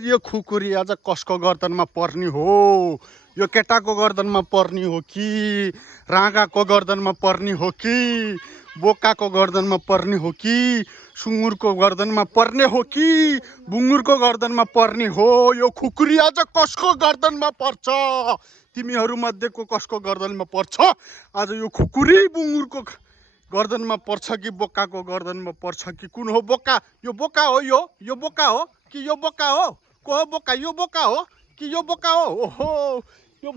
यो खुकुरी आज कसको गर्दनमा पर्ने हो यो केटाको गर्दनमा पर्ने हो कि राँगाको गर्दनमा पर्ने हो कि बोकाको गर्दनमा पर्ने हो कि सुँगुरको गर्दनमा पर्ने हो कि बुङ्गुरको गर्दनमा पर्ने हो यो खुकुरी आज कसको गर्दनमा पर्छ तिमीहरू मध्येको कसको गर्दनमा पर्छ आज यो खुकुरी बुङ्गुरको गर्दनमा पर्छ कि बोकाको गर्दनमा पर्छ कि कुन हो बोका यो बोका हो यो बोका हो कि यो बोका हो को हो बोका यो बोका हो कि यो बोका हो ओहो यो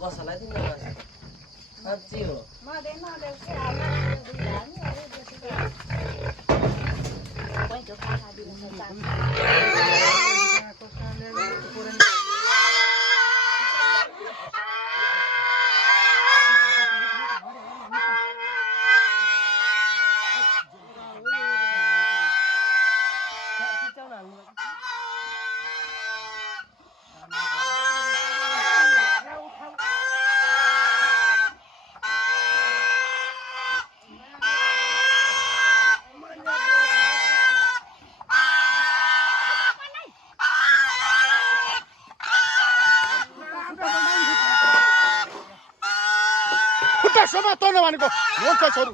कसैलाई दिनु साँच्ची हो खुट्टा समात्नु भनेको हुन्छ छोरी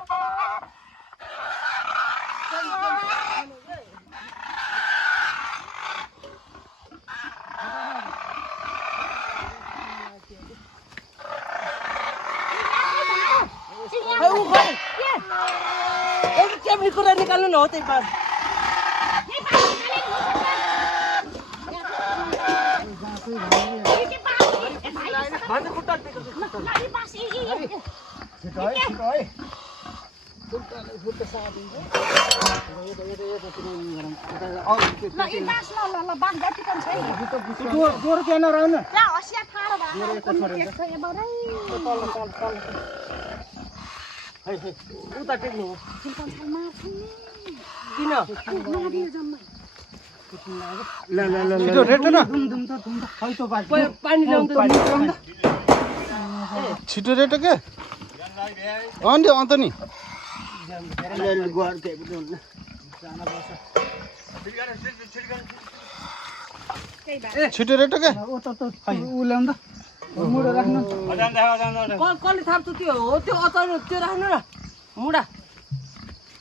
कुरा निकाल्नु न हो त्यही पास उता टेक्नु हो किन पानी ल्याउनु छिटो रेटो के अन्त अन्त नि छिटो रेटो के कसले थाप्छु त्यो हो त्यो अचार त्यो राख्नु न मुडा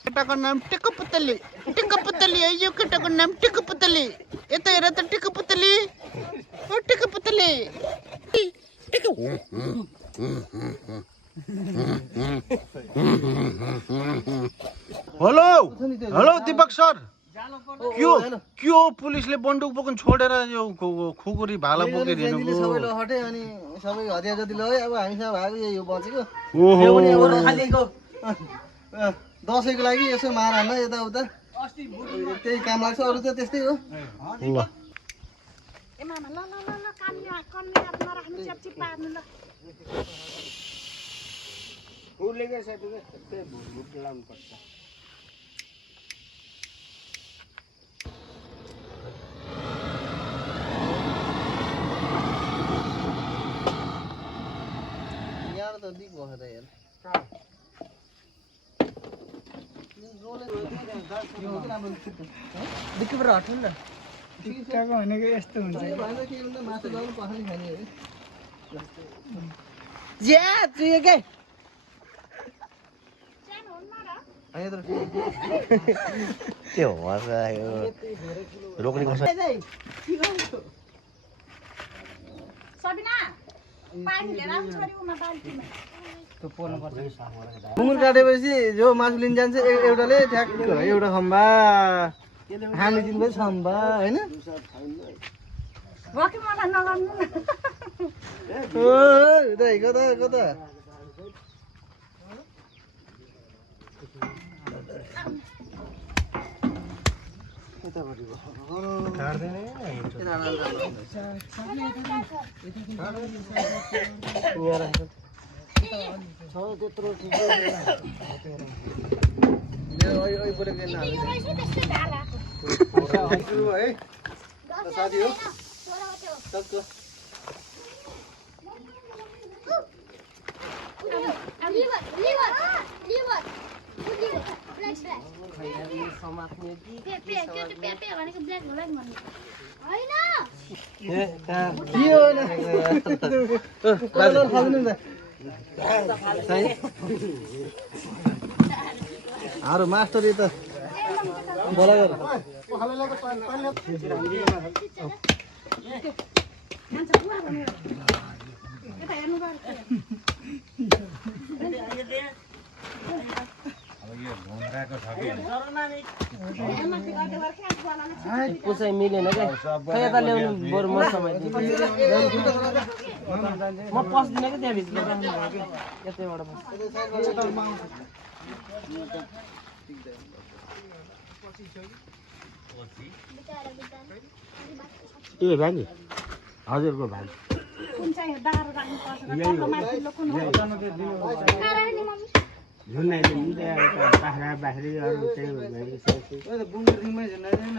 केटाको नाम टिक्क पुतली है यो केटाको नाम टिक्क पुतली यता हेर त टिक्क पुतली ओ टिक्क पुतली हेलो हेलो दीपक सर क्यों पुलिसले बन्दुक बोक्न छोडेर यो खुकुरी भाला बोकेर हिँडेको सबैले हटे अनि सबै हदिया जति ल है अब हामीसँग भएको यो बचेको खालीको दसैँको लागि यसो मार हान्न यताउता त्यही काम लाग्छ अरू त त्यस्तै हो ल यहाँ त दिक भयो त यार दिक्कबाट हट्नु न टिक्काको भनेको यस्तो हुन्छ मासु लगाउनु पखाली खाने है ज्या चुयो के त्यो मजा आयो रोक्ने कसो मुङ्गुर काटेपछि जो मासु लिन जान्छ एउटाले ठ्याक्क एउटा खम्बा हामी दिनपछि खम्बा होइन कता त्यत्रो ओइ बोले के ना सुरु है त साथी हो सक्छ हारो मास्टर त बोला गर पुसाइ मिलेन क्या खै यता ल्याउनु बरु म समय म पस्दिनँ क्या त्यहाँभित्र यतैबाट ए भाइ हजुरको भाइ झुन्नाइले बाख्रा बाख्री अरू चाहिँ बुङ्गरमै झुन्नाइदैन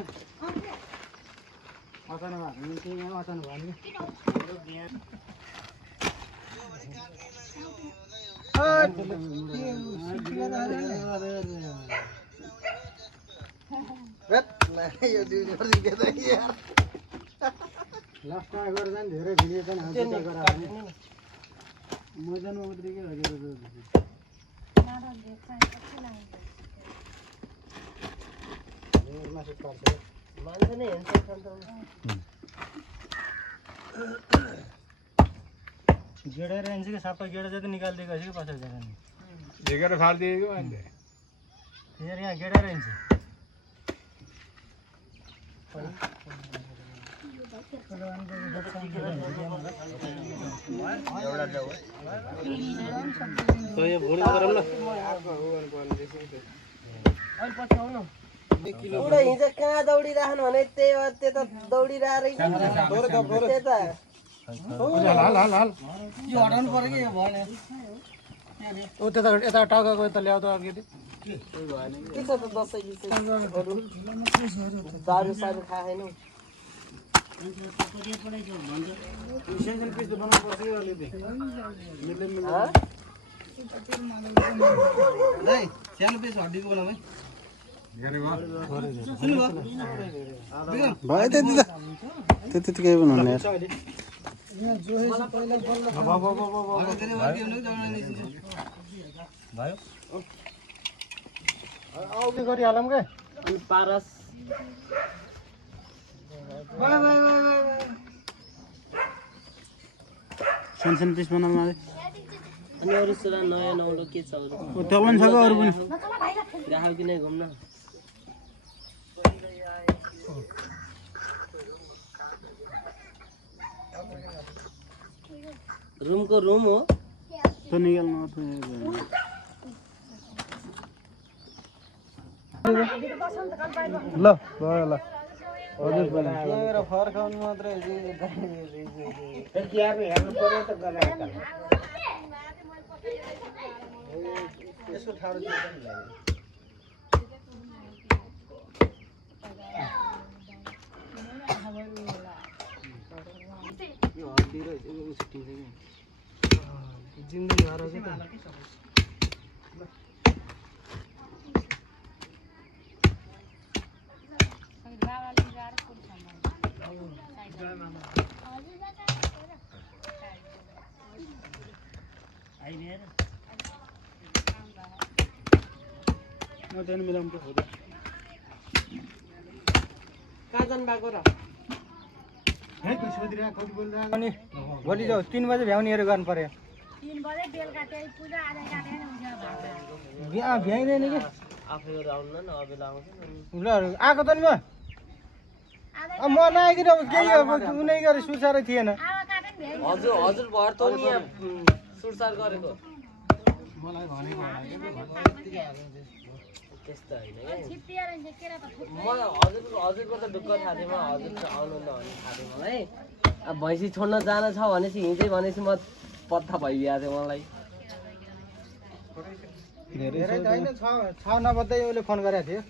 लास्टमा गरेर जाने धेरै भिडियो पनि मैदानमा उत्रिकै हजुर मान्छे नै हेर्छ गेडा रहन्छ कि सबै गेडा जति निकालिदिएको छ कि पछाडि जाने झिकेर फालिदिएको अहिले फेरि यहाँ गेडा रहन्छ एउटा हिजो कहाँ दौडिराख्नु भने त्यता दौडिरहेको त्यता यो हटाउनु पर्यो कि यो भएन यता टाउकाको यता ल्याउ त अलिकति के छ त दसैँ दारू सारू खाएन सानो पिस हड्डीको बनाऊ है भयो त्यतिकै बनाउने आउने गरिहालौँ क्या अनि पारस सानो पिस बनाउनु अनि अरू सुरा नयाँ नौलो के छ अरू त्यो पनि छ कि अरू पनि राखौ कि नै घुम्न रुमको रुम हो त्यो निकाल्नु ल भयो ल हजुर पहिला फर्काउनु मात्रै हेर्नु पर्यो त गराएर यसको ठाडो यो हड्डी र उछिटिन्छ कि जिन्दगी हराउँछ त अनि भोलि जाऊ 3 बजे भ्याउनेहरू गर्नु पर्यो 3 बजे बेलुका त्यही पूजा आजा काटेर हुन्छ भ्याइँदैन कि आफैहरू आउनु न अबेला आउँछ ल आएको त नि म नआइकन अब केही अब उनै गरे सुसारै थिएन हजुर हजुर भर त नि यहाँ सुरसार गरेको मलाई भनेको त्यस्तो होइन छिप्पिएर केरा त म हजुरको त ढुक्क थाहा थियो म हजुर आउनु न भन्ने थाहा थियो मलाई अब भैँसी छोड्न जान छ भनेपछि हिँड्दै भनेपछि म पत्ता भइरहेको थियो मलाई धेरै त होइन 6 नबज्दै उसले फोन गरेको थियो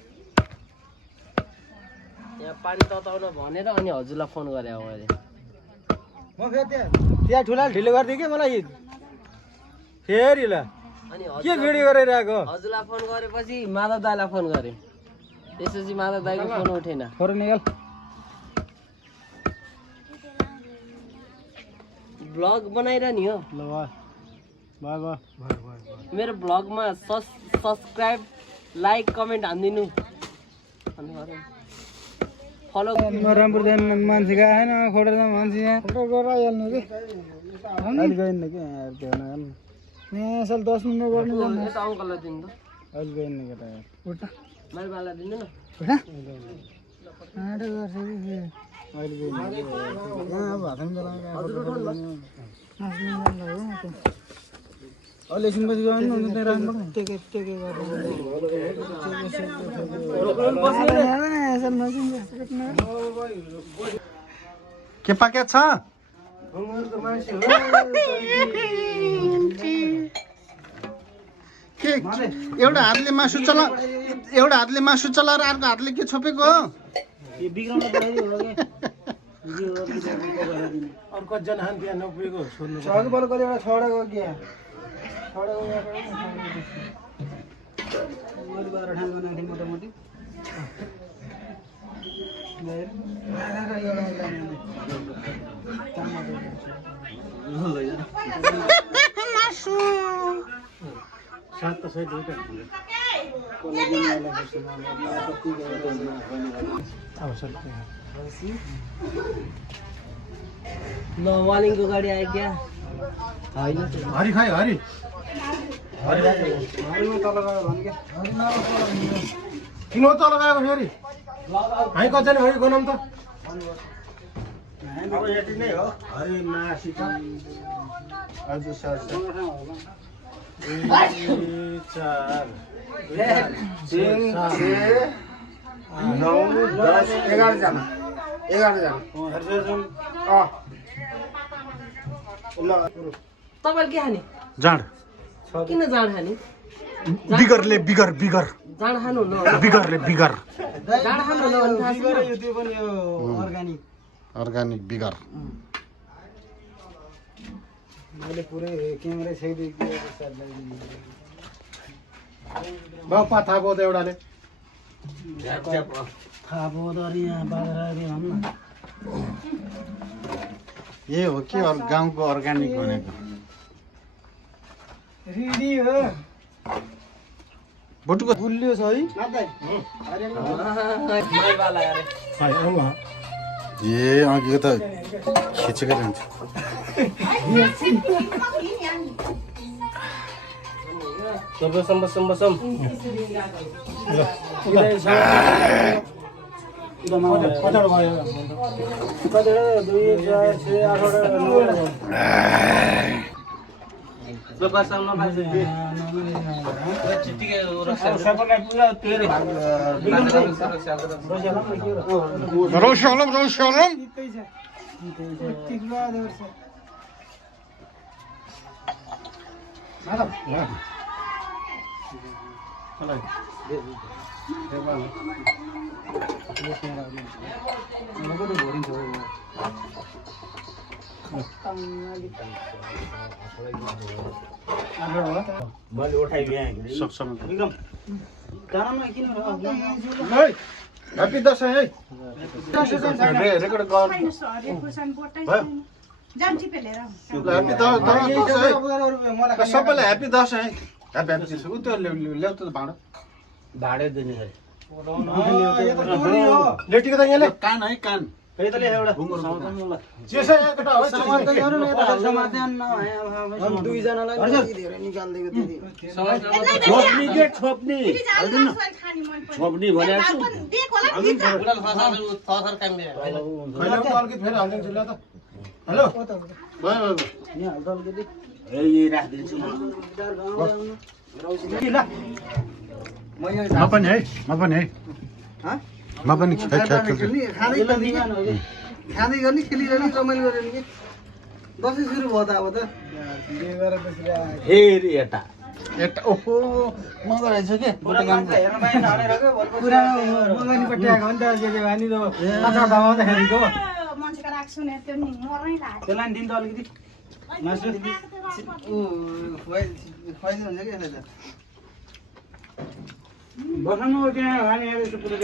यहाँ पानी तताउन भनेर अनि हजुरलाई फोन गरे हो मैले म फेरि त्यहाँ ठुला ढिलो गरिदिएँ कि मलाई फेरि ल अनि के भिडियो गरिरहेको हजुरलाई फोन गरेपछि माधव दाईलाई फोन गरे त्यसपछि माधव दाईको फोन उठेन फोटो निकाल ब्लग बनाइरहने हो ल भयो मेरो ब्लगमा सब्सक्राइब लाइक कमेन्ट हानिदिनु फलो नराम्रो जान मान्छेको आएन खोटेर मान्छे यहाँ फोटो गराइहाल्नु कि अहिले गएन कि यार त्यो यहाँ साल 10 मिनट गर्नु यता अङ्कललाई दिनु त अहिले गएन केटा यार उठ्न मैले बाला दिँदैन अहिले गएन अहिले एकछिनपछि गयो भने त्यहाँ राख्नु टेके के पाके छ के एउटा हातले मासु चलाएर अर्को हातले के छोपेको हो अर्को जना हान त्यहाँ नपुगेको सोध्नु अघि बल्ल कति एउटा छडेको के मोटामोटी सात त सहित हो ल वालिङको गाडी आयो क्या होइन हरि खाइ हरि किन तल गएको फेरि हामी कतिजना फेरि गनौँ त अब यति नै हो हरि मासी हजुर सर 1 4 3 9 10 11 जना तपाईँले के खाने जाँड किन जाँड खाने बिगरले बिगर जाँड खानु हुन्न बिगरले बिगर जाँड खानु हुन्न भने थाहा छैन त्यो पनि यो अर्गानिक बिगर मैले पुरै क्यामेरा छेडिदिएको बाउ पाथा भयो त एउटाले थाहा भयो त अनि यहाँ बाँधेर भन्न ए हो कि गाउँको अर्गानिक भनेको रेडी हो बोटुको गुलियो छ है ए अघिको त खिचेकै रहन्छ बसम रौसलम ह्याप्पी दसैँ है सबैलाई ह्याप्पी दसैँ है ल्याउ त भाँडो भाडे दिने है लेटीको त यहाँले कान है कान छोप्ने भनेको हेलो म पनि है खाँदै गर्ने खेलिरहने रमाइलो गरेर नि दसैँ सुरु भयो त अब त फेरि यता यता ओहो मगर रहेछ के पुरा मगानी पट्याएको हो नि त के भानी त कता दबाउँदाखेरिको मान्छेको राख्छु नि त्यो नि मरै लाग्यो त्यसलाई दिन त अलिकति मासु बस्नु त्यहाँ भानी हेरेको पुरा